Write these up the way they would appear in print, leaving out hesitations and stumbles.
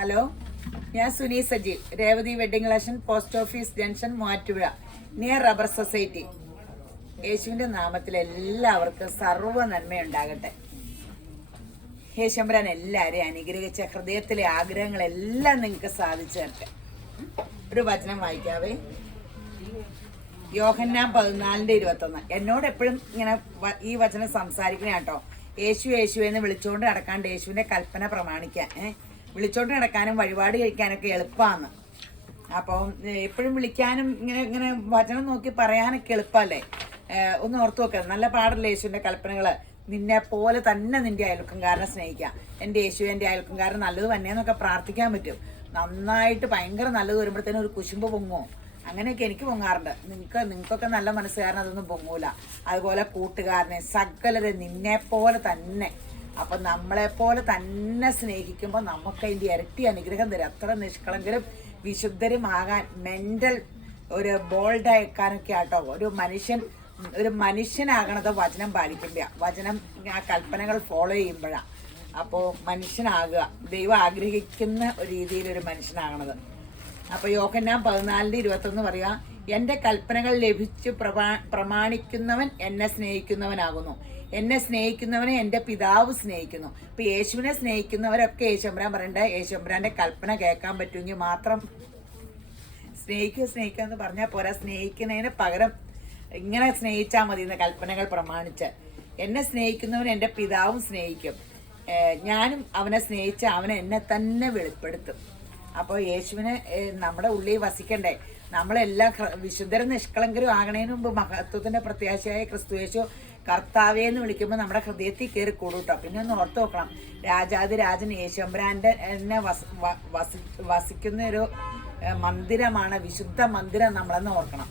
Hello, ഞാൻ Suni Sajeev, Revathi wedding collection, post office junction, Muvattupuzha, near rubber society. യേശുവിൻ്റെ നാമത്തിൽ എല്ലാവർക്കും സർവ്വ നന്മയുണ്ടാകട്ടെ. യേശുമ്പരാൻ എല്ലാവരെയും അനുഗ്രഹിച്ച ഹൃദയത്തിലെ ആഗ്രഹങ്ങളെല്ലാം നിങ്ങൾക്ക് സാധിച്ചു തരട്ടെ. ഒരു വചനം വായിക്കാവേ. യോഹന്നാൻ 14:21. എന്നോട് എപ്പോഴും ഇങ്ങനെ ഈ വചനം സംസാരിക്കണേ കേട്ടോ. യേശു യേശു എന്ന് വിളിച്ചുകൊണ്ട് നടക്കാണ്ട് യേശുവിൻ്റെ കൽപ്പന പ്രമാണിക്കാൻ, വിളിച്ചോണ്ട് നടക്കാനും വഴിപാട് കഴിക്കാനൊക്കെ എളുപ്പമാണ്. അപ്പം എപ്പോഴും വിളിക്കാനും ഇങ്ങനെ വചനം നോക്കി പറയാനൊക്കെ എളുപ്പമല്ലേ. ഒന്ന് ഓർത്തു നോക്കുക, നല്ല പാടല്ലേ യേശുവിൻ്റെ കൽപ്പനകൾ. നിന്നെ പോലെ തന്നെ നിന്റെ അയൽക്കാരനെ സ്നേഹിക്കാം. എൻ്റെ യേശു എൻ്റെ അയൽക്കാരൻ നല്ലത് തന്നെയെന്നൊക്കെ പ്രാർത്ഥിക്കാൻ പറ്റും. നന്നായിട്ട് ഭയങ്കര നല്ലത് വരുമ്പോഴത്തേനും ഒരു കുശുമ്പ് പൊങ്ങുമോ? അങ്ങനെയൊക്കെ എനിക്ക് പൊങ്ങാറുണ്ട്. നിങ്ങൾക്കൊക്കെ നല്ല മനസ്സുകാരൻ അതൊന്നും പൊങ്ങൂല. അതുപോലെ കൂട്ടുകാരനെ സകലരെ നിന്നെ പോലെ തന്നെ. അപ്പം നമ്മളെപ്പോലെ തന്നെ സ്നേഹിക്കുമ്പോൾ നമുക്ക് അതിൻ്റെ ഇരട്ടി അനുഗ്രഹം തരും. അത്ര നിഷ്കളങ്കരും വിശുദ്ധരുമാകാൻ, മെൻ്റൽ ഒരു ബോൾഡാക്കാനൊക്കെ ആട്ടോ ഒരു മനുഷ്യനാകണത് വചനം പാലിക്കുമ്പോഴാണ്, വചനം ആ കൽപ്പനകൾ ഫോളോ ചെയ്യുമ്പോഴാണ്. അപ്പോൾ മനുഷ്യനാകുക, ദൈവം ആഗ്രഹിക്കുന്ന ഒരു രീതിയിലൊരു മനുഷ്യനാകണത്. അപ്പോൾ യോഹന്നാൻ 14:21 പറയുക, എൻ്റെ കൽപ്പനകൾ ലഭിച്ചു പ്രമാണിക്കുന്നവൻ എന്നെ സ്നേഹിക്കുന്നവനാകുന്നു. എന്നെ സ്നേഹിക്കുന്നവനെ എൻ്റെ പിതാവ് സ്നേഹിക്കുന്നു. അപ്പോൾ യേശുവിനെ സ്നേഹിക്കുന്നവരൊക്കെ യേശുമ്പരാൻ പറയണ്ട, യേശുമ്പരാൻ്റെ കൽപ്പന കേൾക്കാൻ പറ്റുമെങ്കിൽ മാത്രം സ്നേഹിക്കുക എന്ന് പറഞ്ഞാൽ പോരാ. സ്നേഹിക്കുന്നതിന് പകരം ഇങ്ങനെ സ്നേഹിച്ചാൽ മതി എന്ന് കൽപ്പനകൾ പ്രമാണിച്ച്. എന്നെ സ്നേഹിക്കുന്നവൻ എൻ്റെ പിതാവും സ്നേഹിക്കും. ഞാനും അവനെ സ്നേഹിച്ച് അവനെ എന്നെ തന്നെ വെളിപ്പെടുത്തും. അപ്പോൾ യേശുവിനെ നമ്മുടെ ഉള്ളിൽ വസിക്കണ്ടേ. നമ്മളെല്ലാം വിശുദ്ധരും നിഷ്കളങ്കരും ആകണതിന് മുമ്പ് മഹത്വത്തിൻ്റെ പ്രത്യാശയായ ക്രിസ്തു യേശു കർത്താവേ എന്ന് വിളിക്കുമ്പോൾ നമ്മുടെ ഹൃദയത്തിൽ കയറി കൂടും കേട്ടോ. പിന്നെ ഒന്ന് ഓർത്ത് നോക്കണം, രാജാതിരാജൻ യേശുമ്പരാൻ്റെ എന്നെ വസിക്കുന്ന ഒരു മന്ദിരമാണ്, വിശുദ്ധ മന്ദിരം നമ്മളെന്ന് ഓർക്കണം.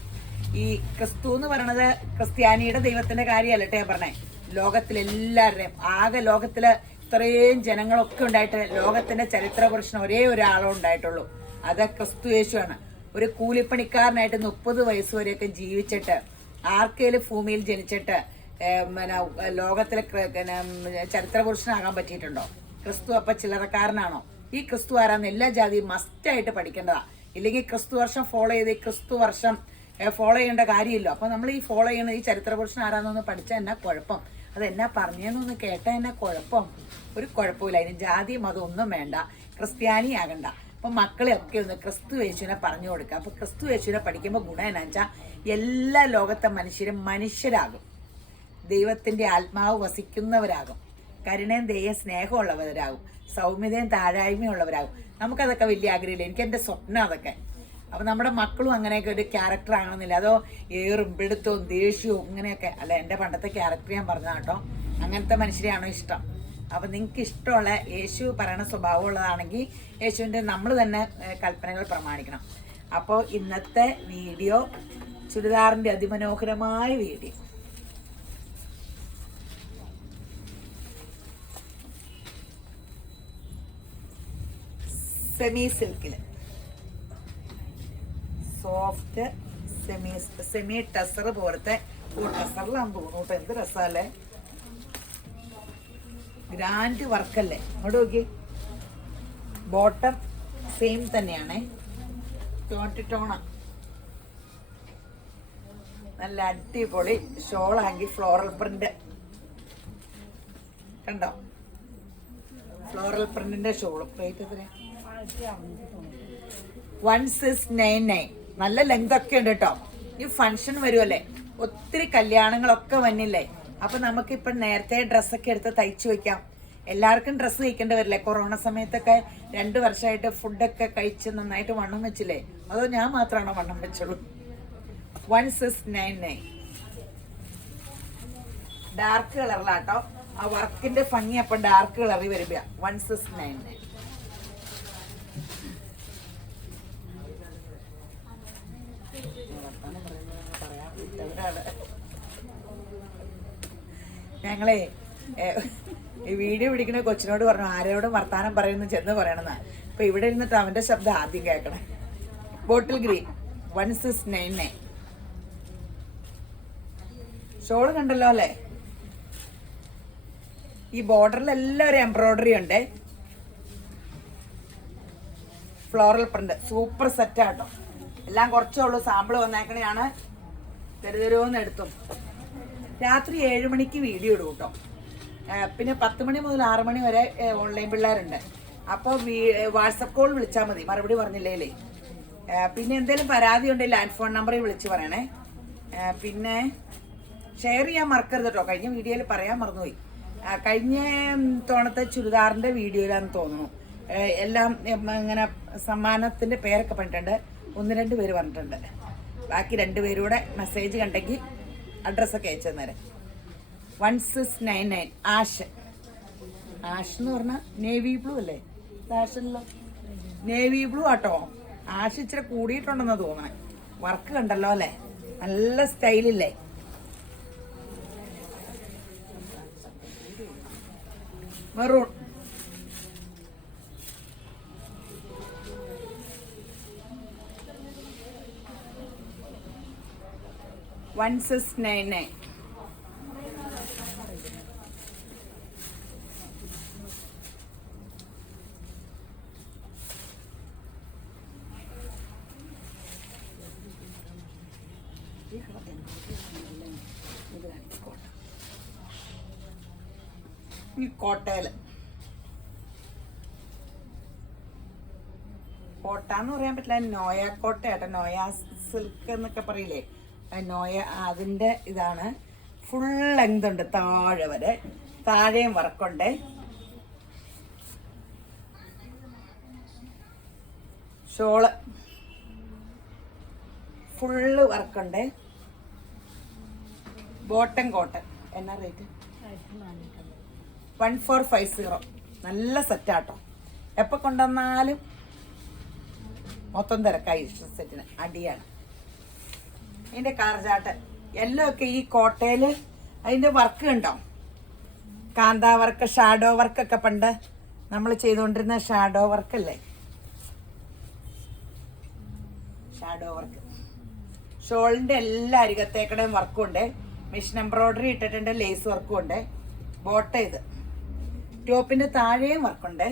ഈ ക്രിസ്തു എന്ന് പറയണത് ക്രിസ്ത്യാനിയുടെ ദൈവത്തിൻ്റെ കാര്യമല്ല കേട്ടോ ഞാൻ പറഞ്ഞേ. ലോകത്തിലെല്ലാവരുടെയും ലോകത്തില് ഇത്രയും ജനങ്ങളൊക്കെ ഉണ്ടായിട്ട് ലോകത്തിന്റെ ചരിത്ര പുരുഷൻ ഒരേ ഒരാളോ ഉണ്ടായിട്ടുള്ളൂ, അത് ക്രിസ്തു യേശുവാണ്. ഒരു കൂലിപ്പണിക്കാരനായിട്ട് 30 വയസ്സ് വരെയൊക്കെ ജീവിച്ചിട്ട് ആർക്കേലും ഭൂമിയിൽ ജനിച്ചിട്ട് ലോകത്തിലെ ചരിത്ര പുരുഷനാകാൻ പറ്റിയിട്ടുണ്ടോ? ക്രിസ്തു അപ്പം ചില്ലറക്കാരനാണോ? ഈ ക്രിസ്തു ആരാന്ന് എല്ലാ ജാതിയും മസ്റ്റായിട്ട് പഠിക്കേണ്ടതാ. ഇല്ലെങ്കിൽ ക്രിസ്തു വർഷം ഫോളോ ചെയ്ത് ക്രിസ്തു വർഷം ഫോളോ ചെയ്യേണ്ട കാര്യമില്ല. അപ്പം നമ്മൾ ഈ ഫോളോ ചെയ്യണ ഈ ചരിത്ര പുരുഷൻ ആരാന്നൊന്ന് പഠിച്ചാൽ എന്നാ കുഴപ്പം? അതെന്നാ പറഞ്ഞതെന്നൊന്ന് കേട്ടാൽ എന്നാ കുഴപ്പം? ഒരു കുഴപ്പമില്ല. അതിന് ജാതി മതം ഒന്നും വേണ്ട, ക്രിസ്ത്യാനി ആകണ്ട. അപ്പം മക്കളെയൊക്കെ ഒന്ന് ക്രിസ്തു യേശുവിനെ പറഞ്ഞു കൊടുക്കുക. അപ്പോൾ ക്രിസ്തു യേശുവിനെ പഠിക്കുമ്പോൾ ഗുണം എന്നാ വെച്ചാൽ എല്ലാ ലോകത്തെ മനുഷ്യരും മനുഷ്യരാകും, ദൈവത്തിൻ്റെ ആത്മാവ് വസിക്കുന്നവരാകും, കരുണയും ദയ സ്നേഹമുള്ളവരാകും, സൗമ്യതയും താഴായ്മയുള്ളവരാകും. നമുക്കതൊക്കെ വലിയ ആഗ്രഹമില്ല. എനിക്ക് എൻ്റെ സ്വപ്നം അതൊക്കെ. അപ്പം നമ്മുടെ മക്കളും അങ്ങനെയൊക്കെ ഒരു ക്യാരക്ടർ ആകണമെന്നില്ല. അതോ ഏറും പിടുത്തവും ദേഷ്യവും ഇങ്ങനെയൊക്കെ അല്ല. എൻ്റെ പണ്ടത്തെ ക്യാരക്ടർ ഞാൻ പറഞ്ഞ കേട്ടോ. അങ്ങനത്തെ മനുഷ്യരെയാണോ ഇഷ്ടം? അപ്പം നിങ്ങൾക്ക് ഇഷ്ടമുള്ള യേശു പറയണ സ്വഭാവമുള്ളതാണെങ്കിൽ യേശുവിൻ്റെ നമ്മൾ തന്നെ കൽപ്പനകൾ പ്രമാണിക്കണം. അപ്പോൾ ഇന്നത്തെ വീഡിയോ ചുരിദാറിൻ്റെ അതിമനോഹരമായ വീഡിയോ. സെമി സിൽക്കിൽ സോഫ്റ്റ് സെമി ടെസർ പോലത്തെ ടെസറിലാന്ന് തോന്നുന്നു കേട്ടോ. എന്ത് രസമല്ലേ, ഗ്രാൻഡ് വർക്കല്ലേ. അങ്ങോട്ട് നോക്കി, ബോട്ടം സെയിം തന്നെയാണേ, ടോണ. നല്ല അടിപൊളി ഷോളാങ്കിൽ ഫ്ലോറൽ പ്രിന്റ് കണ്ടോ, ഫ്ലോറൽ പ്രിന്റിന്റെ ഷോള്. റേറ്റ് എത്ര? 1699. നല്ല ലെങ്ത് ഒക്കെ ഉണ്ട് കേട്ടോ. ഈ ഫംഗ്ഷൻ വരുമല്ലേ, ഒത്തിരി കല്യാണങ്ങളൊക്കെ വന്നില്ലേ. അപ്പൊ നമുക്കിപ്പം നേരത്തെ ഡ്രസ്സൊക്കെ എടുത്ത് തയ്ച്ചു വെക്കാം. എല്ലാവർക്കും ഡ്രസ്സ് തയ്ക്കേണ്ടി വരില്ലേ? കൊറോണ സമയത്തൊക്കെ 2 വർഷമായിട്ട് ഫുഡൊക്കെ കഴിച്ച് നന്നായിട്ട് വണ്ണം വെച്ചില്ലേ? അതോ ഞാൻ മാത്രമാണോ വണ്ണം വെച്ചുള്ളൂ? 1699 ഡാർക്ക് കളറിലാട്ടോ. ആ വർക്കിന്റെ ഭംഗി അപ്പം ഡാർക്ക് കളറിൽ വരുമ്പോ 1699. ഞങ്ങളെ ഈ വീഡിയോ പിടിക്കുന്ന കൊച്ചിനോട് പറഞ്ഞു ആരോടും വർത്താനം പറയുന്നു ചെന്ന് പറയണമെന്നാ. അപ്പൊ ഇവിടെ ഇരുന്നിട്ട് അവന്റെ ശബ്ദം ആദ്യം കേൾക്കണം. Bottle green 1699. ഷോള് കണ്ടല്ലോ അല്ലേ? ഈ ബോർഡറിലെല്ലാം ഒരു എംബ്രോയിഡറി ഉണ്ട്. ഫ്ലോറൽ പ്രിന്റ് സൂപ്പർ സെറ്റാട്ടോ. എല്ലാം കുറച്ചേ ഉള്ളൂ, സാമ്പിൾ വന്നേക്കണെയാണ്. തരുതരോന്ന് എടുത്തും. രാത്രി 7 മണിക്ക് വീഡിയോ ഇടും കേട്ടോ. പിന്നെ 10 മണി മുതൽ 6 മണി വരെ ഓൺലൈൻ പിള്ളേരുണ്ട്. അപ്പോൾ വാട്സപ്പ് കോൾ വിളിച്ചാൽ മതി, മറുപടി പറഞ്ഞില്ലേ. പിന്നെ എന്തെങ്കിലും പരാതി ഉണ്ടെങ്കിൽ ലാൻഡ് ഫോൺ നമ്പറിൽ വിളിച്ച് പറയണേ. പിന്നെ ഷെയർ ചെയ്യാൻ മറക്കരുത് കേട്ടോ. കഴിഞ്ഞ വീഡിയോയിൽ പറയാൻ മറന്നുപോയി. കഴിഞ്ഞ തവണത്തെ ചുരിദാറിൻ്റെ വീഡിയോയിലാണെന്ന് തോന്നുന്നു. എല്ലാം ഇങ്ങനെ സമ്മാനത്തിൻ്റെ പേരൊക്കെ പറഞ്ഞിട്ടുണ്ട്. 1-2 പേര് പറഞ്ഞിട്ടുണ്ട്. ബാക്കി 2 പേരൂടെ മെസ്സേജ് കണ്ടെങ്കിൽ അഡ്രസ്സൊക്കെ അയച്ചു തന്നേരം. 1699 ആഷ്. ആഷ് എന്ന് പറഞ്ഞാൽ നേവി ബ്ലൂ അല്ലേ? ആഷല്ലോ നേവി ബ്ലൂ ആട്ടോ. ആഷ് ഇച്ചിരി കൂടിയിട്ടുണ്ടെന്ന് തോന്നണേ. വർക്ക് കണ്ടല്ലോ അല്ലേ? നല്ല സ്റ്റൈലില്ലേ? മെറൂൺ. $1699. ഈ കോട്ടയില് കോട്ടാന്ന് പറയാൻ പറ്റില്ല, നോയ കോട്ടയാട്ടോ. നോയ സിൽക്ക് എന്നൊക്കെ പറയില്ലേ, നോയ അതിൻ്റെ ഇതാണ്. ഫുൾ ലെങ്ത് ഉണ്ട് താഴെ വരെ. താഴെയും വർക്കുണ്ട്. ഷോള് ഫുള്ള് വർക്കുണ്ട്. Bottom cotton. എന്നാ റേറ്റ്? 1450. നല്ല സെറ്റാട്ടോ. എപ്പോൾ കൊണ്ടുവന്നാലും മൊത്തം തിരക്കായി. സെറ്റിന് അടിയാണ്. ഇതിൻ്റെ കളർ ചാർട്ട് എല്ലാം ഒക്കെ ഈ കോട്ടയിൽ അതിൻ്റെ വർക്ക് ഉണ്ടോ? കാന്താ വർക്ക്, ഷാഡോ വർക്കൊക്കെ പണ്ട് നമ്മൾ ചെയ്തുകൊണ്ടിരുന്ന ഷാഡോ വർക്കല്ലേ, ഷാഡോ വർക്ക്. ഷോളിൻ്റെ എല്ലാ അരികത്തേക്കടയും വർക്കും ഉണ്ട്. മെഷീൻ എംബ്രോയിഡറി ഇട്ടിട്ടുണ്ട്. ലേസ് വർക്കും ഉണ്ട്. ബോട്ടം ഇത്. ടോപ്പിൻ്റെ താഴെയും വർക്കുണ്ട്.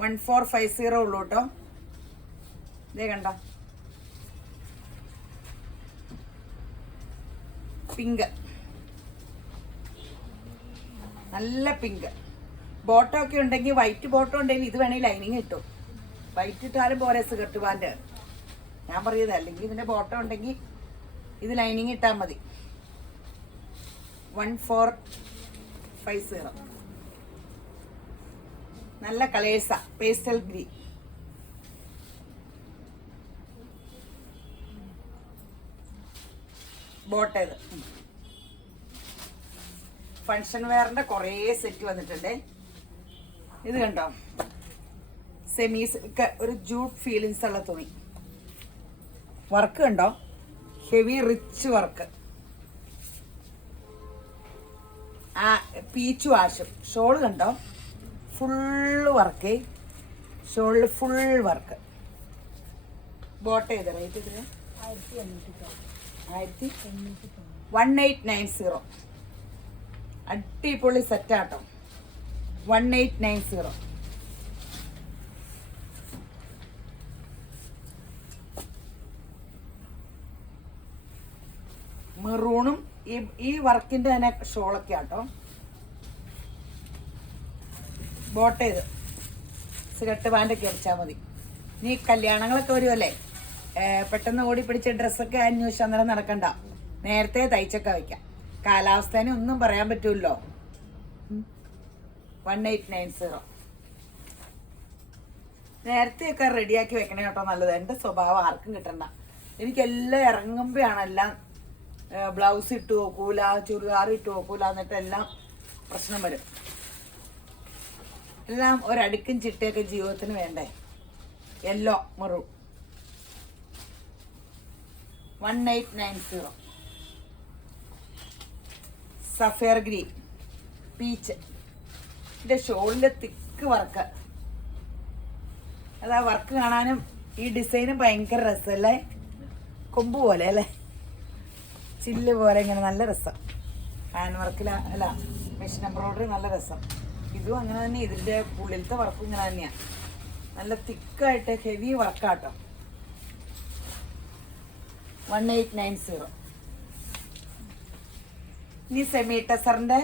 1450 ഉള്ളൂ കേട്ടോ. ഇതേ കണ്ടോ, പിങ്ക്, നല്ല പിങ്ക്. ബോട്ടം ഒക്കെ ഉണ്ടെങ്കിൽ, വൈറ്റ് ബോട്ടം ഉണ്ടെങ്കിൽ ഇത് വേണമെങ്കിൽ ലൈനിങ് കിട്ടും. വൈറ്റ് ഇട്ടാലും പോരെ സ്കർട്ട് പാൻറ്. ഞാൻ പറയുന്നത് അല്ലെങ്കിൽ ഇതിൻ്റെ ബോട്ടം ഉണ്ടെങ്കിൽ ഇത് ലൈനിങ് ഇട്ടാൽ മതി. 1450. നല്ല കളേഴ്സാ. Pastel green. ബോട്ടം ഇത്. ഫങ്ഷൻ വെയറിന്റെ കുറേ സെറ്റ് വന്നിട്ടുണ്ട്. ഇത് കണ്ടോ, സെമി സിൽക്ക്, ഒരു ജൂട്ട് ഫീലിങ്സ് ഉള്ള തുണി. വർക്ക് കണ്ടോ, ഹെവി റിച്ച് വർക്ക്. ആ പീച്ചു വാഷും. ഷോള് കണ്ടോ, ഫുള്ള് വർക്ക്. ഷോളിൽ ഫുൾ വർക്ക്. ബോട്ടം ചെയ്ത റേറ്റ് ഇതിന് 1890. അടിപൊളി സെറ്റാട്ടോ. 1890. മെറൂണും ഈ വർക്കിന്റെ തന്നെ ഷോളൊക്കെ ആട്ടോ. ബോട്ടം ചെയ്ത് സ്കർട്ട് പാൻ്റൊക്കെ അടിച്ചാൽ മതി. ഇനി കല്യാണങ്ങളൊക്കെ വരുമല്ലേ, പെട്ടെന്ന് ഓടി പിടിച്ച ഡ്രസ്സൊക്കെ അന്വേഷിച്ച് അന്നേരം നടക്കണ്ട. നേരത്തെ തയ്ച്ചൊക്കെ വയ്ക്കാം. കാലാവസ്ഥേനെ ഒന്നും പറയാൻ പറ്റുമല്ലോ. 1890. നേരത്തെയൊക്കെ റെഡിയാക്കി വെക്കണേ കേട്ടോ, നല്ലത്. എൻ്റെ സ്വഭാവം ആർക്കും കിട്ടണ്ട. എനിക്കെല്ലാം ഇറങ്ങുമ്പോഴാണ് എല്ലാം ബ്ലൗസ് ഇട്ട് നോക്കൂല, ചുരിദാർ ഇട്ട് നോക്കൂല, എന്നിട്ട് എല്ലാം പ്രശ്നം വരും. എല്ലാം ഒരടുക്കും ചിട്ടയൊക്കെ ജീവിതത്തിന് വേണ്ടേ. Yellow maroon 1890. Sapphire green, peach. ഇതിൻ്റെ ഷോളിൻ്റെ തിക്ക് വർക്ക്. അതാ വർക്ക് കാണാനും ഈ ഡിസൈനും ഭയങ്കര രസമല്ലേ. കൊമ്പ് പോലെ അല്ലേ, ചില്ല് പോലെ ഇങ്ങനെ നല്ല രസം. ഹാൻഡ് വർക്കിൽ അല്ല, മെഷീൻ എംബ്രോയിഡറി നല്ല രസം. ഇതും അങ്ങനെ തന്നെ. ഇതിൻ്റെ ഉള്ളിലത്തെ വർക്കും ഇങ്ങനെ തന്നെയാണ്. നല്ല തിക്കായിട്ട് ഹെവി വർക്കാട്ടോ. 1890. ഇനി സെമി ടെസറിന്റെ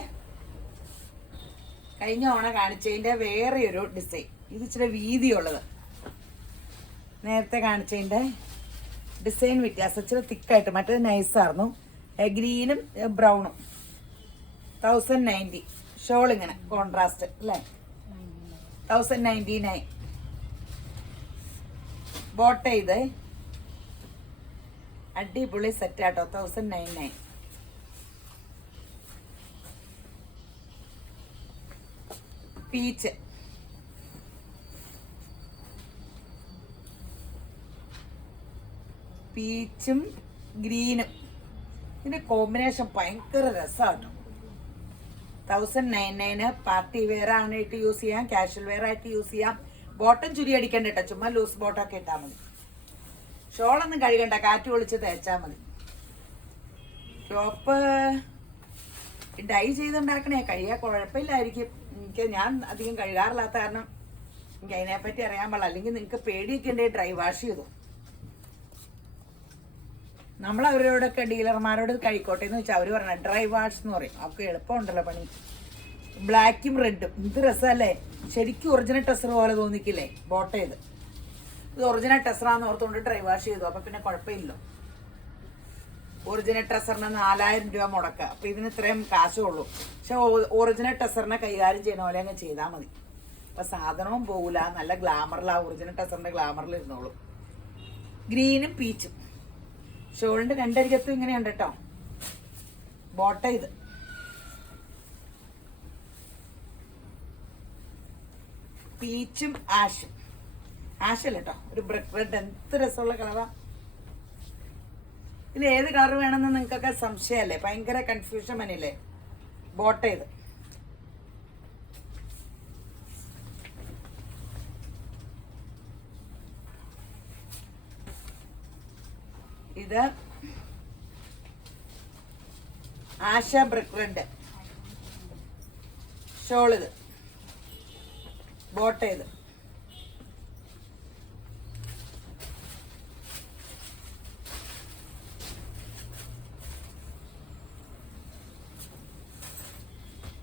കഴിഞ്ഞ ഓണ കാണിച്ചതിന്റെ വേറെ ഒരു ഡിസൈൻ. ഇത് ഇച്ചിരി വീതിയുള്ളത്. നേരത്തെ കാണിച്ചതിന്റെ ഡിസൈൻ വ്യത്യാസം, ഇച്ചിരി തിക്കായിട്ട്. മറ്റേത് നൈസായിരുന്നു. ഗ്രീനും ബ്രൗണും. 1090. ഷോൾ ഇങ്ങനെ കോൺട്രാസ്റ്റ് അല്ലേ. 1099. ബോട്ട ഇത് അടിപൊളി സെറ്റാട്ടോ. 1099. പീച്ച് പീച്ചും ഗ്രീനും ഇതിന്റെ കോമ്പിനേഷൻ ഭയങ്കര രസമാട്ടോ. 1099. പാർട്ടി വെയർ ആയിട്ട് യൂസ് ചെയ്യാം, കാഷ്വൽ വെയർ ആയിട്ട് യൂസ് ചെയ്യാം. ബോട്ടം ചുരി അടിക്കണ്ട കേട്ടോ, ചുമ്മാ ലൂസ് ബോട്ടൊക്കെ ഇട്ടാൽ മതി. ഷോളൊന്നും കഴുകണ്ട, കാറ്റ് പൊളിച്ച് തേച്ചാൽ മതി. ടോപ്പ് ഡൈ ചെയ്തുണ്ടാക്കണേ, കഴിയാൻ കുഴപ്പമില്ലായിരിക്കും. ഞാൻ അധികം കഴുകാറില്ലാത്ത കാരണം എനിക്ക് അതിനെപ്പറ്റി അറിയാൻ പാടില്ല. അല്ലെങ്കിൽ നിങ്ങൾക്ക് പേടിയൊക്കെ ഉണ്ടെങ്കിൽ ഡ്രൈ വാഷ് ചെയ്തു. നമ്മൾ അവരോടൊക്കെ ഡീലർമാരോട് കഴിക്കോട്ടെ എന്ന് വെച്ചാൽ അവർ പറഞ്ഞ ഡ്രൈ വാഷ് എന്ന് പറയും. അവർക്ക് എളുപ്പമുണ്ടല്ലോ പണി. ബ്ലാക്കും റെഡും ഇത് രസമല്ലേ. ശരിക്കും ഒറിജിനൽ ടെസർ പോലെ തോന്നിക്കില്ലേ ബോട്ട. ഇത് ഒറിജിനൽ ടെസറാന്ന് ഓർത്തുകൊണ്ട് ഡ്രൈ വാഷ് ചെയ്തു. അപ്പൊ പിന്നെ കുഴപ്പമില്ലോ. ഒറിജിനൽ ടെസറിന് 4000 രൂപ മുടക്കുക. അപ്പൊ ഇതിന് ഇത്രയും കാശുള്ളൂ. പക്ഷെ ഒറിജിനൽ ടെസറിനെ കൈകാര്യം ചെയ്യണ പോലെ അങ്ങ് ചെയ്താൽ മതി. അപ്പൊ സാധനവും പോകില്ല, നല്ല ഗ്ലാമറിലാ. ഒറിജിനൽ ടെസറിന്റെ ഗ്ലാമറിൽ ഇരുന്നോളൂ. ഗ്രീനും പീച്ചും. ഷോളിന്റെ രണ്ടരികത്തും ഇങ്ങനെയുണ്ട് കേട്ടോ. ബോട്ട ഇത് പീച്ചും ആഷും. ആഷല്ല കേട്ടോ, ഒരു ബ്രിക്ക് റെഡ്. എന്ത് രസമുള്ള കളറാ. ഇതിൽ ഏത് കളർ വേണമെന്ന് നിങ്ങൾക്കൊക്കെ സംശയമല്ലേ, ഭയങ്കര കൺഫ്യൂഷൻ വന്നില്ലേ. ബോട്ട ഇത് ഇത് ആശ ബ്രിക്ക് റെഡ്. ഷോൾ ഇത് ബോട്ട ഇത്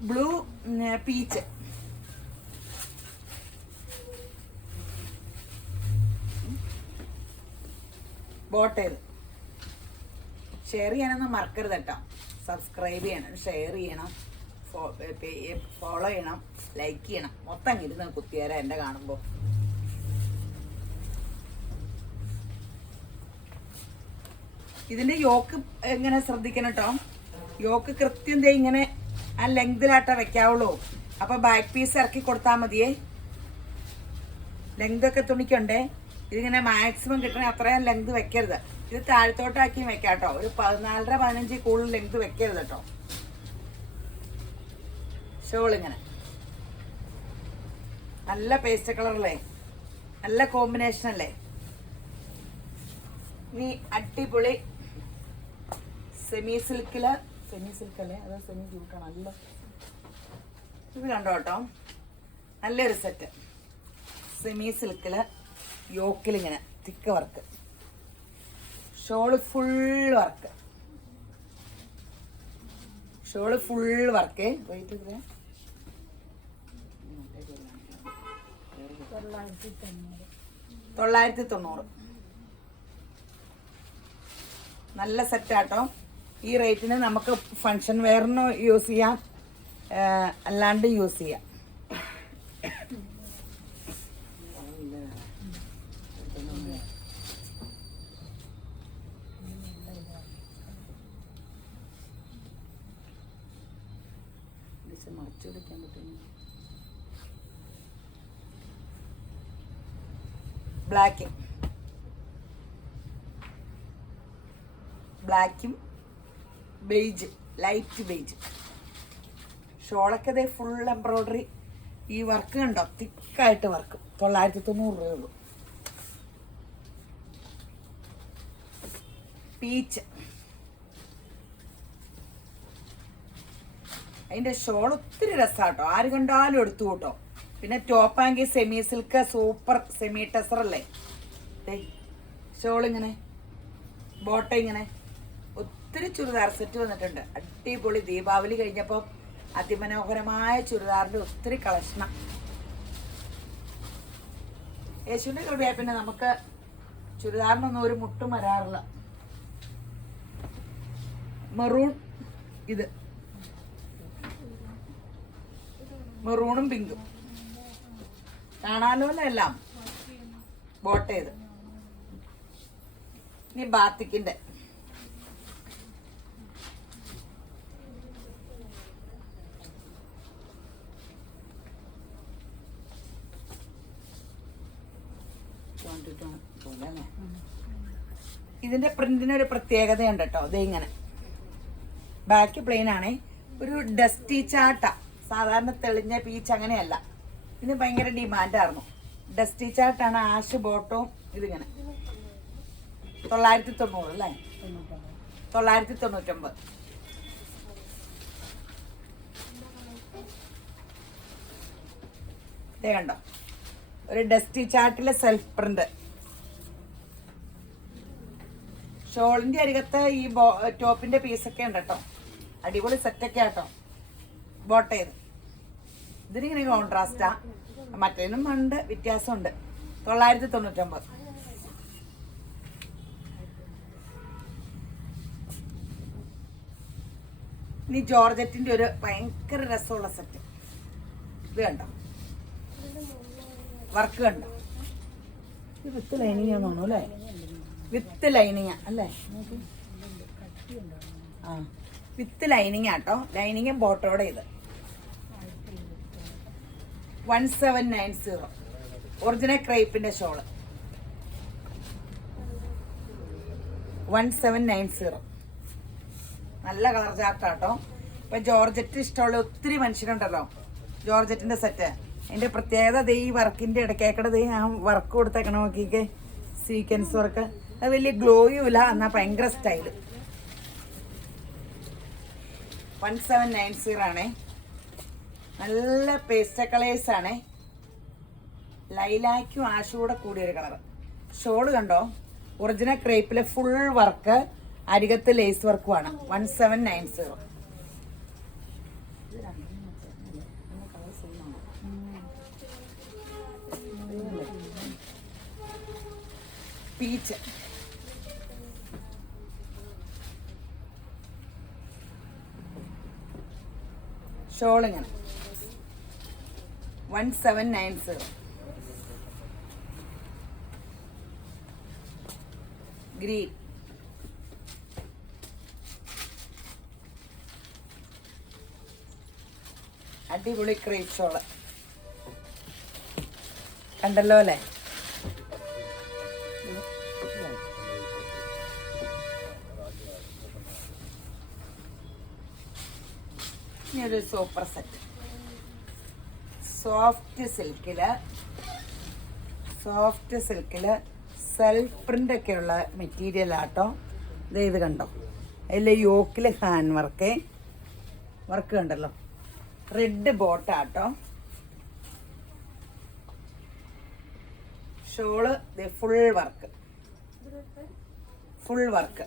ബ്ലൂ പീച്ച്. ബോട്ട ഇത്. ഷെയർ ചെയ്യാനൊന്നും മറക്കരുത് കേട്ടോ. സബ്സ്ക്രൈബ് ചെയ്യണം, ഷെയർ ചെയ്യണം, ഫോളോ ചെയ്യണം, ലൈക്ക് ചെയ്യണം. മൊത്തം ഇരുന്ന് കുത്തിയേരാ എന്റെ കാണുമ്പോൾ. ഇതിന്റെ യോക്ക് എങ്ങനെ ശ്രദ്ധിക്കണം കേട്ടോ. യോക്ക് കൃത്യം ഇങ്ങനെ ആ ലെങ്തിലാട്ട വെക്കാവുള്ളൂ. അപ്പൊ ബാക്ക് പീസ് ഇറക്കി കൊടുത്താൽ മതിയേ. ലെങ്ത് ഒക്കെ തുണിക്കുണ്ടേ. ഇതിങ്ങനെ മാക്സിമം കിട്ടണേ അത്രയും ലെങ്ത് വെക്കരുത്. ഇത് താഴത്തോട്ടാക്കി വെക്കാം കേട്ടോ. ഒരു 14-15 കൂടുതൽ ലെങ്ത് വെക്കരുത് കേട്ടോ. ഷോൾ ഇങ്ങനെ നല്ല പേസ്റ്റ് കളറല്ലേ, നല്ല കോമ്പിനേഷൻ അല്ലേ. ഇനി അടിപൊളി സെമി സിൽക്കില്. സെമി സിൽക്ക് അല്ലേ, അതോ സെമി ജൂട്ടാണ്? നല്ല ഇത് കണ്ടോ കേട്ടോ, നല്ലൊരു സെറ്റ്. സെമി സിൽക്കില് യോക്കിൽ ഇങ്ങനെ thick work. Shawl full work. Shawl full work. Rate 990. നല്ല സെറ്റാട്ടോ. ഈ റേറ്റിന് നമുക്ക് ഫങ്ഷൻ വെയറിന് യൂസ് ചെയ്യാം, അല്ലാണ്ട് യൂസ് ചെയ്യാം. മറിച്ചെടുക്കാൻ പറ്റും. ബ്ലാക്കും ബെയ്ജ്, ലൈറ്റ് ബെയ്ജ്. ഷോളൊക്കെ അതേ ഫുൾ എംബ്രോയിഡറി. ഈ വർക്ക് കണ്ടോ, തിക്കായിട്ട് വർക്ക്. 990 രൂപയുള്ളൂ. പീച്ച്. അതിന്റെ ഷോൾ ഒത്തിരി രസാട്ടോ, ആര് കണ്ടാലും എടുത്തു കൂട്ടോ. പിന്നെ ടോപ്പാങ്കി semi silk super semi tussar അല്ലേ. ഷോൾ ഇങ്ങനെ, ബോട്ട ഇങ്ങനെ, ഒത്തിരി ചുരിദാർ സെറ്റ് വന്നിട്ടുണ്ട്. അടിപൊളി. ദീപാവലി കഴിഞ്ഞപ്പോൾ അതിമനോഹരമായ ചുരിദാറിൻ്റെ ഒത്തിരി കളക്ഷനാണ്. യേശുവിൻ്റെ കൃപയായി പിന്നെ നമുക്ക് ചുരിദാറിനൊന്നും ഒരു മുട്ടും വരാറില്ല. മെറൂൺ, ഇത് മെറൂണും പിങ്കും കാണാലോ എല്ലാം. ബോട്ട ഇത്. ഇനി ബാത്തിക്കിന്റെ ഇതിന്റെ പ്രിന്റിന് ഒരു പ്രത്യേകതയുണ്ട് കേട്ടോ. ഇത് ഇങ്ങനെ ബാക്ക് പ്ലെയിൻ ആണേ. ഒരു ഡസ്റ്റി ചാട്ട, സാധാരണ തെളിഞ്ഞ പീച്ച് അങ്ങനെയല്ല. ഇത് ഭയങ്കര ഡിമാൻഡായിരുന്നു. ഡസ്റ്റി ചാട്ടാണ്. ആഷ് ബോട്ടവും ഇതിങ്ങനെ 990 അല്ലേ, 999. ഇതേ കണ്ടോ, ഒരു ഡസ്റ്റി ചാർട്ടിലെ സെൽഫ് പ്രിന്റ്. ഷോളിന്റെ അരികത്ത് ഈ ടോപ്പിന്റെ പീസൊക്കെ ഉണ്ട് കേട്ടോ. അടിപൊളി സെറ്റൊക്കെ ആട്ടോ. ബോട്ട ചെയ്ത് ഇതിനിങ്ങനെ കോൺട്രാസ്റ്റാ. മറ്റേതിനും ഉണ്ട്, വ്യത്യാസമുണ്ട്. 999. ഇനി ജോർജറ്റിന്റെ ഒരു ഭയങ്കര രസമുള്ള സെറ്റ്. ഇത് കണ്ടോ, വർക്ക് കണ്ടോ. ഇത് വിത്ത് ലൈനിങ് തോന്നുന്നു അല്ലേ, വിത്ത് ലൈനിങ് അല്ലേ. ആ, വിത്ത് ലൈനിങ് ആട്ടോ. ലൈനിങ്ങും ബോട്ടോടെ. ഇത് 1790. ഒറിജിനൽ ക്രേപ്പിന്റെ ഷോള് 1790. നല്ല കളർ ചാർട്ടാട്ടോ. ഇപ്പൊ ജോർജറ്റ് ഇഷ്ടമുള്ള ഒത്തിരി മനുഷ്യരുണ്ടല്ലോ. ജോർജറ്റിന്റെ സെറ്റ് അതിന്റെ പ്രത്യേകത ഈ വർക്കിന്റെ ഇടയ്ക്കേക്കടത് ആ വർക്ക് കൊടുത്തേക്കണം. നോക്കിക്കേ, സീക്വൻസ് വർക്ക്. അത് വലിയ ഗ്ലോയും ഇല്ല, എന്നാ ഭയങ്കര സ്റ്റൈല്. 1790 ആണേ. നല്ല പേസ്റ്റൽ കളേഴ്സ് ആണേ. ലൈലാക്കും ആഷും കൂടെ കൂടിയൊരു കളർ. ഷോള് കണ്ടോ, ഒറിജിനൽ ക്രേപ്പിലെ ഫുൾ വർക്ക്, അരികത്ത് ലേസ് വർക്കുമാണ്. 1790. പീച്ച് ഷോളിങ്ങനെ 1790. ഗ്രീൻ, അടിപൊളി ക്രേപ്പ് ഷോള് കണ്ടല്ലോ അല്ലേ. ഇനി ഒരു സൂപ്പർ സെറ്റ് സോഫ്റ്റ് സിൽക്കില് സെൽഫ് പ്രിന്റ് ഒക്കെ ഉള്ള മെറ്റീരിയൽ ആട്ടോ. ഇത് കണ്ടോ, അതിൽ യോക്കില് ഹാൻഡ് വർക്ക് കണ്ടല്ലോ. റെഡ് ബോട്ടാട്ടോ. Shawl full work.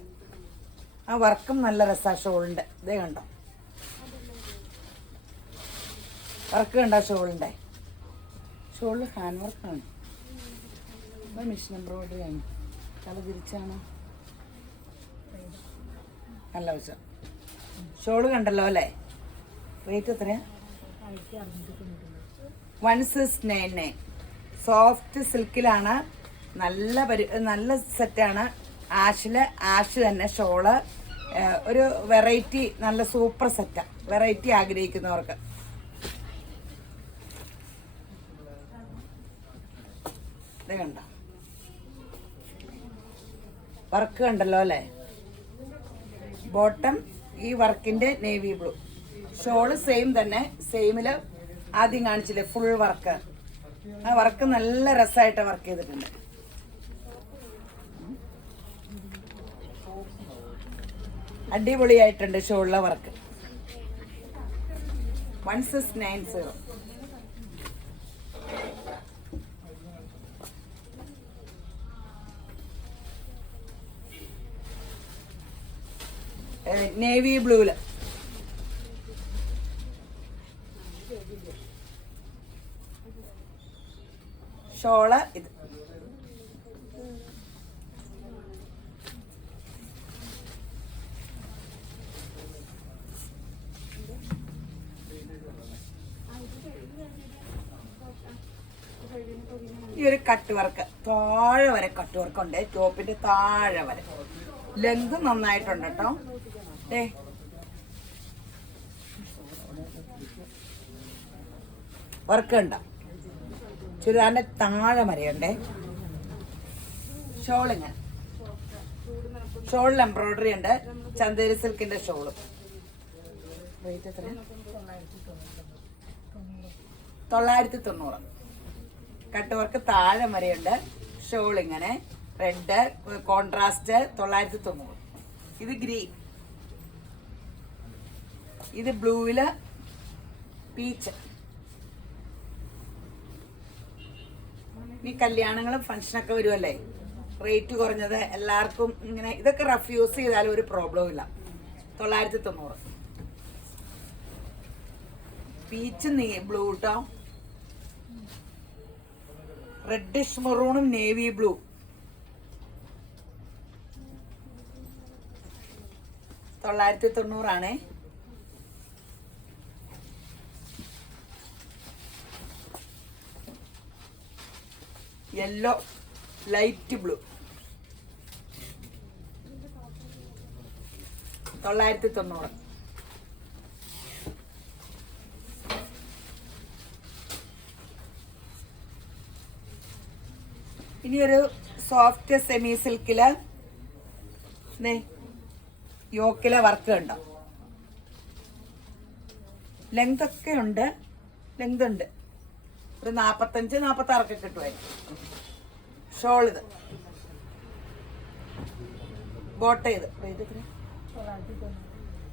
ആ വർക്കും നല്ല രസമാണ് ഷോളിന്റെ. ഇതേ കണ്ടോ, വർക്ക് കണ്ടോ ഷോളിന്റെ. ഷോളിൽ ഹാൻഡ് വർക്കാണ്. മിഷൻ എംബ്രോയിഡറി ആണ്. തല തിരിച്ചാണ്. നല്ല വശം. ഷോള് കണ്ടല്ലോ അല്ലേ. റേറ്റ് എത്രയാ? 1699. സോഫ്റ്റ് സിൽക്കിലാണ്. നല്ല സെറ്റാണ്. ആഷ് തന്നെ ഷോള്. ഒരു വെറൈറ്റി, നല്ല സൂപ്പർ സെറ്റാ. വെറൈറ്റി ആഗ്രഹിക്കുന്നവർക്ക്. ഇത് കണ്ടോ, വർക്ക് കണ്ടല്ലോ അല്ലേ. ബോട്ടം ഈ വർക്കിന്റെ നേവി ബ്ലൂ. ഷോള് സെയിം തന്നെ. സെയിമില് ആദ്യം കാണിച്ചില്ലേ ഫുൾ വർക്ക്. ആ വർക്ക് നല്ല രസമായിട്ട് വർക്ക് ചെയ്തിട്ടുണ്ട്. അടിപൊളിയായിട്ടുണ്ട് ഷോളിലെ വർക്ക്. 1690. നേവി ബ്ലൂവില്. ഷോള് ഇത്. ഈ ഒരു കട്ട് വർക്ക് താഴെ വരെ കട്ട് വർക്ക് ഉണ്ട്. ടോപ്പിന്റെ താഴെ വരെ ലെങ്ത് നന്നായിട്ടുണ്ട് കേട്ടോ. വർക്ക് ഉണ്ടോ? ചുരിദാറിന്റെ താഴെ വരെയുണ്ടേ. ഷോളിങ്ങനെ ഷോളിൽ എംബ്രോയിഡറി ഉണ്ട്. ചന്തേരി സിൽക്കിന്റെ ഷോള്. റേറ്റ് എത്ര? 990. കട്ട് വർക്ക് താഴെ വരെയുണ്ട്. ഷോൾ ഇങ്ങനെ റെഡ് കോൺട്രാസ്റ്റ് 990. ഇത് ഗ്രീൻ, ഇത് ബ്ലൂവില് പീച്ച്. ഈ കല്യാണങ്ങളും ഫംഗ്ഷനൊക്കെ വരുമല്ലേ, റേറ്റ് കുറഞ്ഞത് എല്ലാവർക്കും ഇങ്ങനെ. ഇതൊക്കെ റഫ് യൂസ് ചെയ്താലും ഒരു പ്രോബ്ലവും ഇല്ല. 990. പീച്ച് ബ്ലൂ കേട്ടോ. റെഡിഷ് മെറൂണും navy blue. $990 yellow light blue. 990. ഇനിയൊരു സോഫ്റ്റ് സെമി സിൽക്കില് യോക്കിലെ വർക്ക് ഉണ്ടോ. ലെങ്ത് ഒക്കെ ഉണ്ട്, ലെങ്ത് ഉണ്ട്. ഒരു 45-46 കിട്ടുമായിരിക്കും. ഷോൾ ഇത് ബോട്ട. ഇത്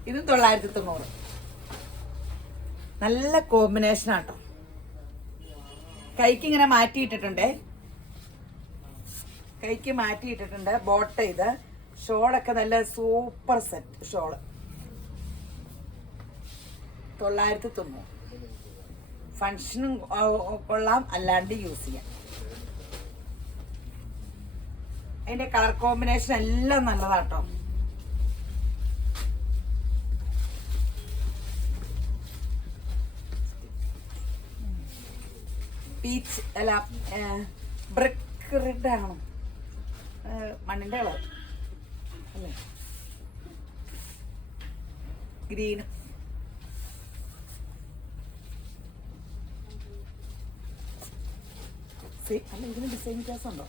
ഇതും 990. നല്ല കോമ്പിനേഷൻ ആട്ടോ. കൈക്ക് ഇങ്ങനെ മാറ്റിയിട്ടിട്ടുണ്ടേ. കൈക്ക് മാറ്റിയിട്ടിട്ടുണ്ട്. ബോട്ട ഇത്. ഷോളൊക്കെ നല്ല സൂപ്പർ സെറ്റ് ഷോള്. 990. ഫങ്ഷനും കൊള്ളാം, അല്ലാണ്ട് യൂസ് ചെയ്യാം. അതിന്റെ കളർ കോമ്പിനേഷൻ എല്ലാം നല്ലതാട്ടോ. പീച്ച് അല്ല, ബ്രിക്ക് റെഡ് ആണോ, മണ്ണിന്റെ കളർ അല്ലേ, ഗ്രീന്. അല്ല, ഇതിന് ഡിസൈൻ വ്യത്യാസം ഉണ്ടോ?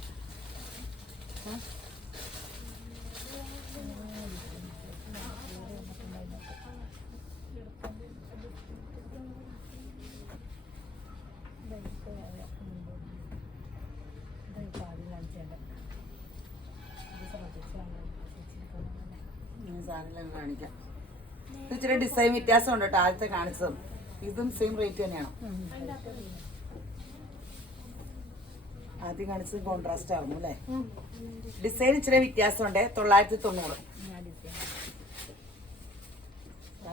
കാണിക്കാം. ഇച്ചിരി ഡിസൈൻ വ്യത്യാസം ഉണ്ട് കേട്ടോ. ആദ്യത്തെ കാണിച്ചതും ഇതും സെയിം റേറ്റ് തന്നെയാണോ? ആദ്യം കാണിച്ചത് കോൺട്രാസ്റ്റ് ആയിരുന്നു അല്ലേ. ഡിസൈൻ ഇച്ചിരി വ്യത്യാസമുണ്ട്. 990.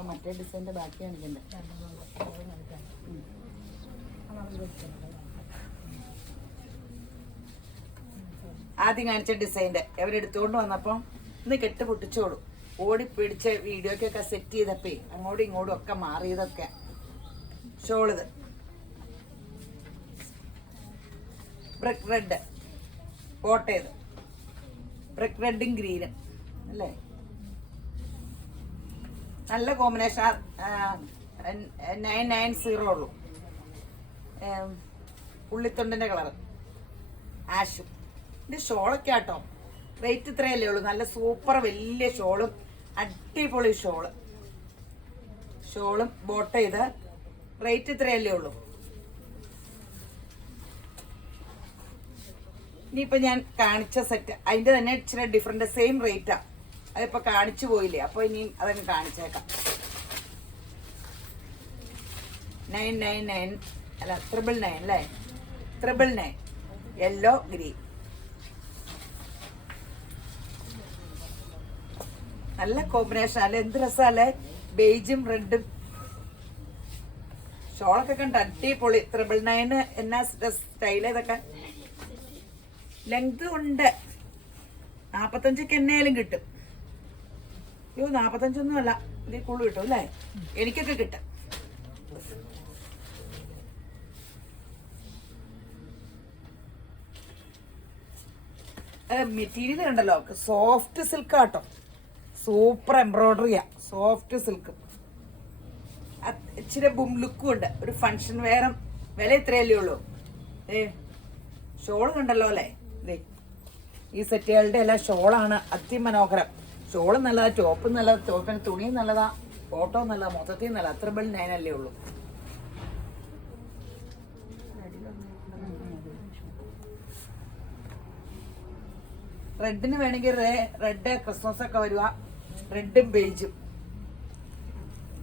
മറ്റേ ഡിസൈനിന്റെ ബാക്കി കാണിക്കണ്ടേ. ആദ്യം കാണിച്ച ഡിസൈൻ്റെ അവരെടുത്തുകൊണ്ട് വന്നപ്പോൾ ഇന്ന് കെട്ട് പൊട്ടിച്ചോളൂ. ഓടി പിടിച്ച് വീഡിയോക്കൊക്കെ സെറ്റ് ചെയ്തപ്പേ അങ്ങോട്ടും ഇങ്ങോട്ടും ഒക്കെ മാറിയതൊക്കെ. ഷോളിത് ബ്രിക്ക് റെഡ് കോട്ടയത്. ബ്രിക്ക് റെഡും ഗ്രീനും അല്ലേ, നല്ല കോമ്പിനേഷൻ. 990 ഉള്ളൂ. ഉള്ളിത്തൊണ്ടിൻ്റെ കളറ് ആഷും. ഇത് ഷോളൊക്കെ ആട്ടോ. റേറ്റ് ഇത്രയല്ലേ ഉള്ളൂ. നല്ല സൂപ്പർ വലിയ ഷോളും അടിപൊളി ഷോളും ബോട്ട ചെയ്ത് റേറ്റ് ഇത്രയല്ലേ ഉള്ളൂ. ഇനിയിപ്പോൾ ഞാൻ കാണിച്ച സെറ്റ് അതിൻ്റെ തന്നെ ഇച്ചിരി ഡിഫറെൻ്റ് സെയിം റേറ്റാ. അതിപ്പോൾ കാണിച്ചു പോയില്ലേ, അപ്പോൾ ഇനിയും അതങ്ങ് കാണിച്ചേക്കാം. 999 അല്ല 999 അല്ലേ, 999 യെല്ലോ ഗ്രീൻ. നല്ല കോമ്പിനേഷൻ അല്ലേ, എന്ത് രസമല്ലേ, ബേജും റെഡും. ഷോളൊക്കെ കണ്ട അടിപൊളി. 999 എന്നാ സ്റ്റൈൽ. ഇതൊക്കെ ലെങ്ത് ഉണ്ട്. 45 എന്നായാലും കിട്ടും. 45 അല്ല, ഇതിൽ കൂടുതൽ കിട്ടും അല്ലേ, എനിക്കൊക്കെ കിട്ടും. മെറ്റീരിയൽ കണ്ടല്ലോ, സോഫ്റ്റ് സിൽക്ക് ആട്ടോ, സൂപ്പർ എംബ്രോയിഡറിയാ, സോഫ്റ്റ് സിൽക്ക്. ഇച്ചിരി ബും ലുക്കും ഉണ്ട്, ഒരു ഫങ്ഷൻ വെയറും. വില ഇത്രയല്ലേ ഉള്ളൂ. ഷോള് കണ്ടല്ലോ അല്ലേ, ഈ സെറ്റുകളുടെ എല്ലാം ഷോളാണ് അതിമനോഹരം. ഷോള് നല്ലതാ, ടോപ്പ് നല്ലതാ, ടോപ്പിന് തുണിയും നല്ലതാ, ഫോട്ടോ നല്ലതാ, മൊത്തത്തിൽ നല്ല. 999 അല്ലേ ഉള്ളൂ. റെഡിന് വേണമെങ്കിൽ റെഡ് ക്രിസ്മസ് ഒക്കെ വരുക, റെഡും ബേജും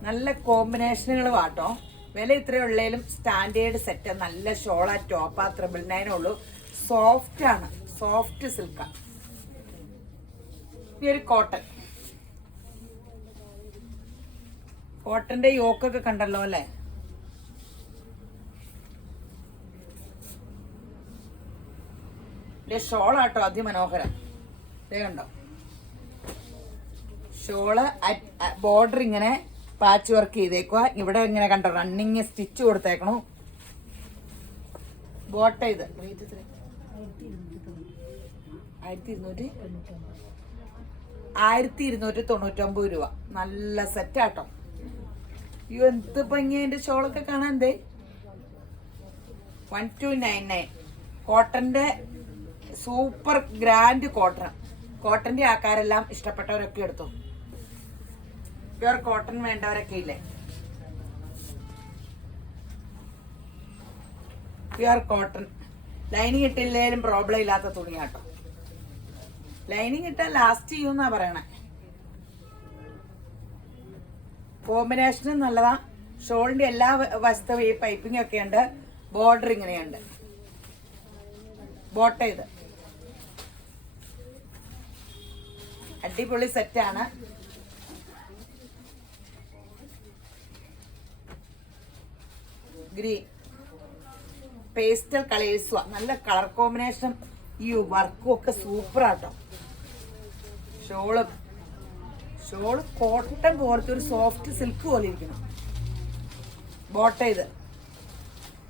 നല്ല കോമ്പിനേഷനുകൾ വാട്ടോ. വില ഇത്രയുള്ളതിലും സ്റ്റാൻഡേർഡ് സെറ്റ്, നല്ല ഷോളാ, ടോപ്പാ, 999 ഉള്ളൂ. സോഫ്റ്റ് ആണ്, സോഫ്റ്റ് സിൽക്കാ. ഈ ഒരു കോട്ടന്റെ യോക്കൊക്കെ കണ്ടല്ലോ അല്ലേ. ഷോളാട്ടോ അതിമനോഹരം. ഇതേ കണ്ടോ, ഷോള് ബോർഡർ ഇങ്ങനെ പാച്ച് വർക്ക് ചെയ്തേക്കുക. ഇവിടെ ഇങ്ങനെ കണ്ടോ റണ്ണിങ് സ്റ്റിച്ച് കൊടുത്തേക്കണു. ബോട്ട ഇത് 1299 രൂപ. നല്ല സെറ്റാട്ടോ. അയ്യോ എന്ത് ഭംഗിയാ എന്റെ ഷോളൊക്കെ കാണാൻ. എന്തേ 1299. കോട്ടന്റെ സൂപ്പർ ഗ്രാൻഡ് കോട്ടൺ. കോട്ടന്റെ ആക്കാരെല്ലാം ഇഷ്ടപ്പെട്ടവരൊക്കെ എടുത്തു. പ്യുർ കോട്ടൺ വേണ്ടവരൊക്കെ ഇല്ലേ, പ്യുർ കോട്ടൺ. ലൈനിങ് ഇട്ടില്ലേലും പ്രോബ്ലം ഇല്ലാത്ത തുണിയാട്ടോ. ലൈനിങ് ഇട്ടാൽ ലാസ്റ്റ് ചെയ്യുമെന്നാ പറയണേ. കോമ്പിനേഷനും നല്ലതാ. ഷോളിന്റെ എല്ലാ വശത്തും ഈ പൈപ്പിംഗ് ഒക്കെ ഉണ്ട്. ബോർഡർ ഇങ്ങനെയുണ്ട്. ബോട്ട ഇത് അടിപൊളി സെറ്റാണ്. ഗ്രീൻ പേസ്റ്റൽ കളേഴ്സുവാ. നല്ല കളർ കോമ്പിനേഷൻ. ഈ വർക്കും ഒക്കെ സൂപ്പർ ആട്ടോ. ഷോള് കോട്ടൺ പോലത്തെ ഒരു സോഫ്റ്റ് സിൽക്ക് പോലെ ഇരിക്കണം. ബോട്ട ഇത്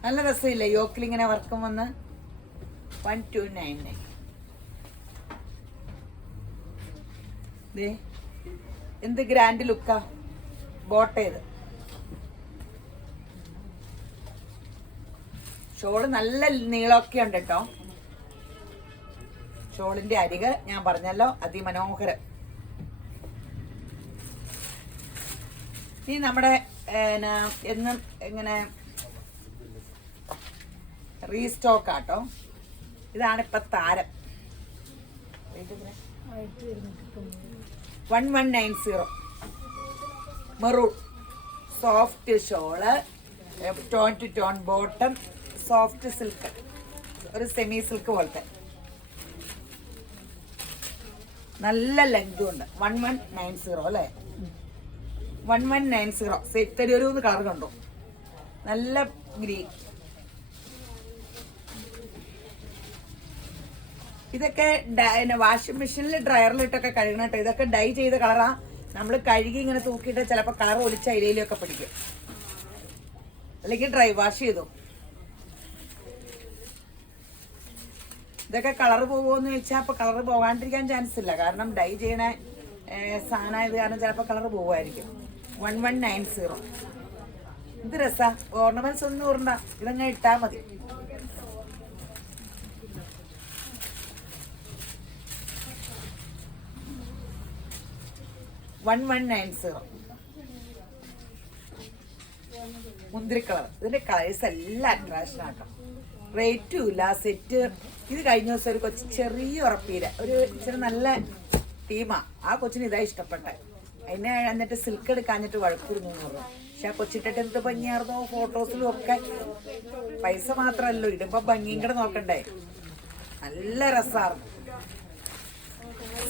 നല്ല രസമില്ലേ, യോക്കിൽ ഇങ്ങനെ വർക്കും വന്ന്. 1299. എന്ത് ഗ്രാൻഡ് ലുക്കാ. ബോട്ട ഇത് ഷോള് നല്ല നീളമൊക്കെ ഉണ്ട് കേട്ടോ. ഷോളിന്റെ അരിക് ഞാൻ പറഞ്ഞല്ലോ അതിമനോഹരം. ഈ നമ്മുടെ എന്നും ഇങ്ങനെ റീസ്റ്റോക്ക് ആട്ടോ. ഇതാണ് ഇപ്പൊ താരം. 1190. Maroon soft shawl, tone to tone bottom, soft silk, ഒരു സെമി സിൽക്ക് പോലത്തെ. നല്ല ലെങ്തും ഉണ്ട്. 1190 അല്ലേ, 1190. സെറ്റൊരു കളർ കണ്ടോ, നല്ല ഗ്രീൻ. ഇതൊക്കെ വാഷിംഗ് മെഷീനിൽ ഡ്രയറിലിട്ടൊക്കെ കഴുകണം കേട്ടോ. ഇതൊക്കെ ഡൈ ചെയ്ത കളറാ. നമ്മൾ കഴുകി ഇങ്ങനെ തൂക്കിയിട്ട് ചിലപ്പോൾ കളർ ഒലിച്ച അയിലയിലൊക്കെ പിടിക്കും. അല്ലെങ്കിൽ ഡ്രൈ വാഷ് ചെയ്തു. ഇതൊക്കെ കളർ പോകുമെന്ന് ചോദിച്ചാൽ അപ്പോൾ കളർ പോകാണ്ടിരിക്കാൻ ചാൻസ് ഇല്ല. കാരണം ഡൈ ചെയ്യണ സാധനമായത് കാരണം ചിലപ്പോൾ കളർ പോകുമായിരിക്കും. 1190. ഇത് രസാ. ഓർണമെന്റ്സ് ഒന്നും ഓർണ്ട, ഇതങ്ങ് ഇട്ടാൽ മതി. മുന്തിരി കളർ. ഇതിന്റെ കളേഴ്സ് എല്ലാം അട്രാക്ഷൻ ആട്ടോ. റേറ്റും ഇല്ല. സെറ്റ് ഇത് കഴിഞ്ഞ ദിവസം ഒരു കൊച്ചു ചെറിയ ഉറപ്പീര ഒരു ഇച്ചിരി നല്ല ടീമാ. ആ കൊച്ചിന് ഇതാ ഇഷ്ടപ്പെട്ടെ. അതിനെ എന്നിട്ട് സിൽക്ക് എടുക്കാഞ്ഞിട്ട് വഴക്കുരുന്നു പറഞ്ഞു. പക്ഷെ ആ കൊച്ചിട്ടിട്ട് എന്ത് ഭംഗിയായിരുന്നോ ഫോട്ടോസിലും ഒക്കെ. പൈസ മാത്രമല്ലോ, ഇടുമ്പോ ഭംഗിയും കൂടെ നോക്കണ്ടേ. നല്ല രസമായിരുന്നു.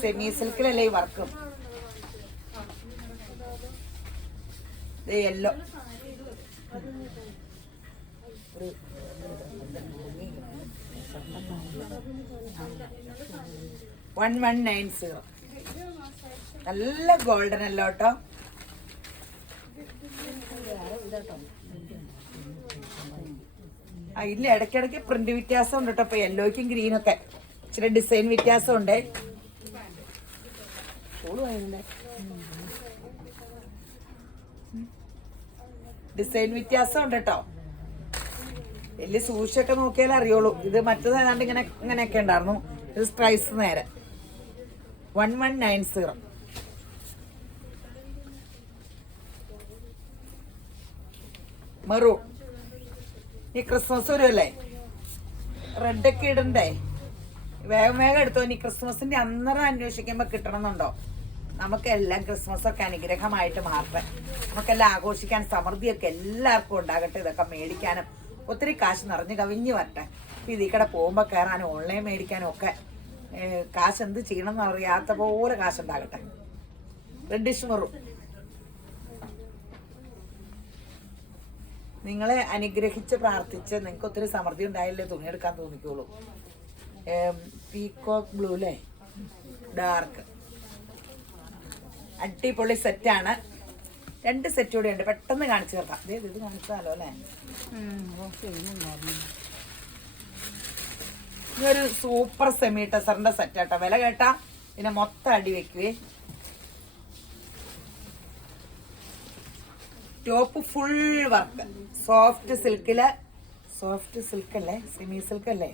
സെമി സിൽക്കിലല്ലേ ഈ വർക്കും. യെല്ലോ 1190. നല്ല ഗോൾഡൻ അല്ലോ കേട്ടോ. ഇല്ല, ഇടയ്ക്കിടയ്ക്ക് പ്രിന്റ് വ്യത്യാസം ഉണ്ട് കേട്ടോ. ഇപ്പൊ യെല്ലോയ്ക്കും ഗ്രീനൊക്കെ ഇച്ചിരി ഡിസൈൻ വ്യത്യാസം ഉണ്ട്. ഡിസൈൻ വ്യത്യാസം ഉണ്ട് കേട്ടോ. വലിയ സൂക്ഷിച്ചൊക്കെ നോക്കിയാലേ അറിയുള്ളൂ. ഇത് മറ്റേത് ഏതാണ്ട് ഇങ്ങനെയൊക്കെ ഉണ്ടായിരുന്നു. ഇത് പ്രൈസ് നേരെ 1190. മെറൂൺ. ഈ ക്രിസ്മസ് വരുമല്ലേ, റെഡൊക്കെ ഇടണ്ടേ? വേഗം വേഗം എടുത്തോ. ഇനി ക്രിസ്മസിന്റെ അന്നേരം അന്വേഷിക്കുമ്പോ കിട്ടണമെന്നുണ്ടോ? നമുക്കെല്ലാം ക്രിസ്മസ് ഒക്കെ അനുഗ്രഹമായിട്ട് മാറട്ടെ. നമുക്കെല്ലാം ആഘോഷിക്കാൻ സമൃദ്ധിയൊക്കെ എല്ലാവർക്കും ഉണ്ടാകട്ടെ. ഇതൊക്കെ മേടിക്കാനും ഒത്തിരി കാശ് നിറഞ്ഞു കവിഞ്ഞു വരട്ടെ. ഇതിൽ കൂടെ പോകുമ്പോൾ കയറാനും ഓൺലൈൻ മേടിക്കാനും ഒക്കെ കാശ് എന്ത് ചെയ്യണം എന്ന് അറിയാത്ത പോലെ കാശുണ്ടാകട്ടെ. Reddish maroon. നിങ്ങളെ അനുഗ്രഹിച്ച് പ്രാർത്ഥിച്ച് നിങ്ങൾക്ക് ഒത്തിരി സമൃദ്ധി ഉണ്ടായില്ലേ തുണിയെടുക്കാൻ തോന്നിക്കോളൂ. പീകോക്ക് ബ്ലൂ അല്ലേ, ഡാർക്ക്. അടിപൊളി സെറ്റാണ്. 2 സെറ്റ് കൂടെ ഉണ്ട്. പെട്ടെന്ന് കാണിച്ചു തരാം. ഇത് കാണിച്ചാലോ അല്ലേ? ഇതൊരു സൂപ്പർ സെമി ടെസറിന്റെ സെറ്റ് ആട്ടോ. വില കേട്ടാ പിന്നെ മൊത്തം അടി വെക്കുവേ. ടോപ്പ് ഫുൾ വർക്ക്, സോഫ്റ്റ് സിൽക്കില്. സോഫ്റ്റ് സിൽക്ക് അല്ലേ, സെമി സിൽക്ക് അല്ലേ?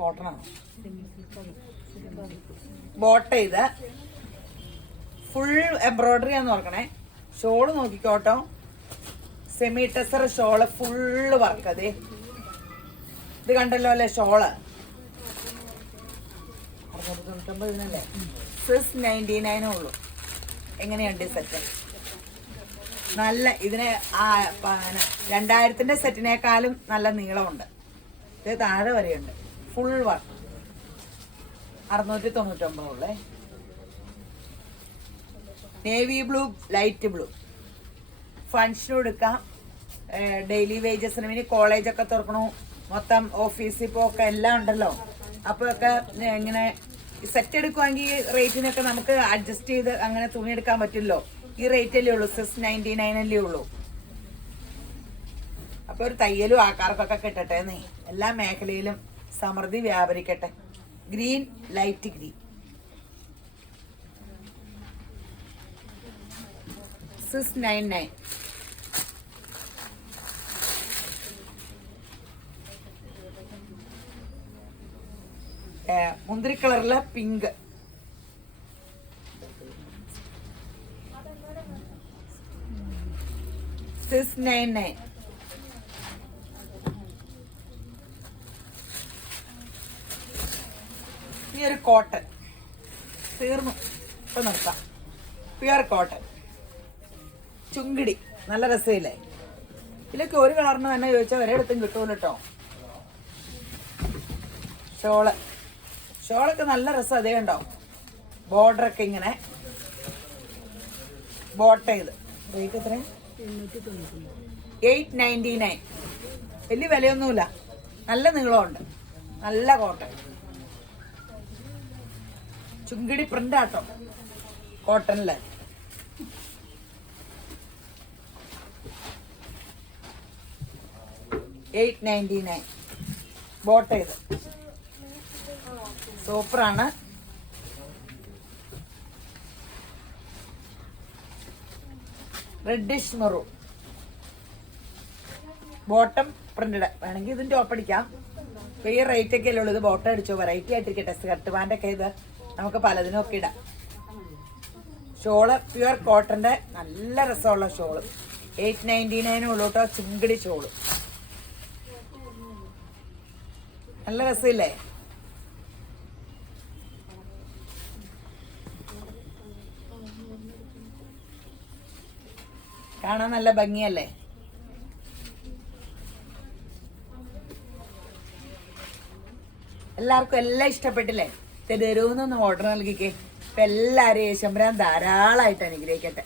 കോട്ടണാണ്. ബോട്ടം ഇത് ഫുൾ എംബ്രോയിഡറി ആന്ന് ഓർക്കണേ. ഷോള് നോക്കിക്കോട്ടോ. Semi tussar shawl full work. അതെ, ഇത് കണ്ടല്ലോ അല്ലേ ഷോള്. 699 699 ഉള്ളൂ. എങ്ങനെയുണ്ട് സെറ്റ്? നല്ല ഇതിന് 2000ന്റെ സെറ്റിനേക്കാളും നല്ല നീളമുണ്ട്. ഇത് താഴെ വരെയുണ്ട്. Full work. 699 ഉള്ളേ. Navy blue, light blue. ഫങ്ഷനും എടുക്കാം, ഡെയിലി വേജസിന്. ഇനി കോളേജൊക്കെ തുറക്കണു, മൊത്തം ഓഫീസിൽ പോക്കെ എല്ലാം ഉണ്ടല്ലോ. അപ്പോൾ ഒക്കെ ഇങ്ങനെ സെറ്റ് എടുക്കുവാണെങ്കിൽ റേറ്റിനൊക്കെ നമുക്ക് അഡ്ജസ്റ്റ് ചെയ്ത് അങ്ങനെ തുണി എടുക്കാൻ പറ്റില്ലോ. ഈ റേറ്റ് അല്ലേ ഉള്ളൂ, 699 അല്ലേ ഉള്ളൂ. അപ്പൊ ഒരു തയ്യലും ആൾക്കാർക്കൊക്കെ കിട്ടട്ടെ എന്നേ. എല്ലാ മേഖലയിലും സമൃദ്ധി വ്യാപരിക്കട്ടെ. Green, light green. 699. മുന്തിരി കളറിലെ പിങ്ക്. $699. ഈ ഒരു കോട്ടൺ തീർന്നു. ഇപ്പൊ നിർത്താം. Pure cotton chungidi. നല്ല രസമില്ലേ? ഇതിലൊക്കെ ഒരു കളറിന് തന്നെ ചോദിച്ചാൽ ഒരിടത്തും കിട്ടുമല്ലോ കേട്ടോ. ഷോളൊക്കെ നല്ല രസം. അതേ ഉണ്ടോ, ബോർഡറൊക്കെ ഇങ്ങനെ ബോട്ട. ഇത് റേറ്റ് എത്ര? 899. വലിയ വിലയൊന്നുമില്ല. നല്ല നീളമുണ്ട്. നല്ല കോട്ടൺ ചുങ്കിടി പ്രിന്റ് ആട്ടോ. കോട്ടണില് $899. ബോട്ട. ഇത് സൂപ്പറാണ്. Reddish maroon. Bottom printed. വേണമെങ്കിൽ ഇതിന്റെ ടോപ്പ് അടിക്കാം. ഇപ്പൊ ഈ റേറ്റ് ഒക്കെ അല്ലേ ഉള്ളൂ. ഇത് ബോട്ടം അടിച്ചോ, വെറൈറ്റി ആയിട്ടിരിക്കട്ടെ. സ്കർട്ട് പാൻ്റൊക്കെ ഇത് നമുക്ക് പലതിനും ഒക്കെ ഇടാം. ഷോള് പ്യുവർ കോട്ടന്റെ നല്ല രസമുള്ള ഷോള്. 899 ഉള്ളൂ കേട്ടോ. ചുങ്കിടി ഷോള് നല്ല രസമില്ലേ? കാണാൻ നല്ല ഭംഗിയല്ലേ? എല്ലാവർക്കും എല്ലാം ഇഷ്ടപ്പെട്ടില്ലേ? തരൂന്നൊന്ന് ഓർഡർ നൽകിക്കേ. ഇപ്പൊ എല്ലാവരും യേശുമ്പരാൻ ധാരാളമായിട്ട് അനുഗ്രഹിക്കട്ടെ.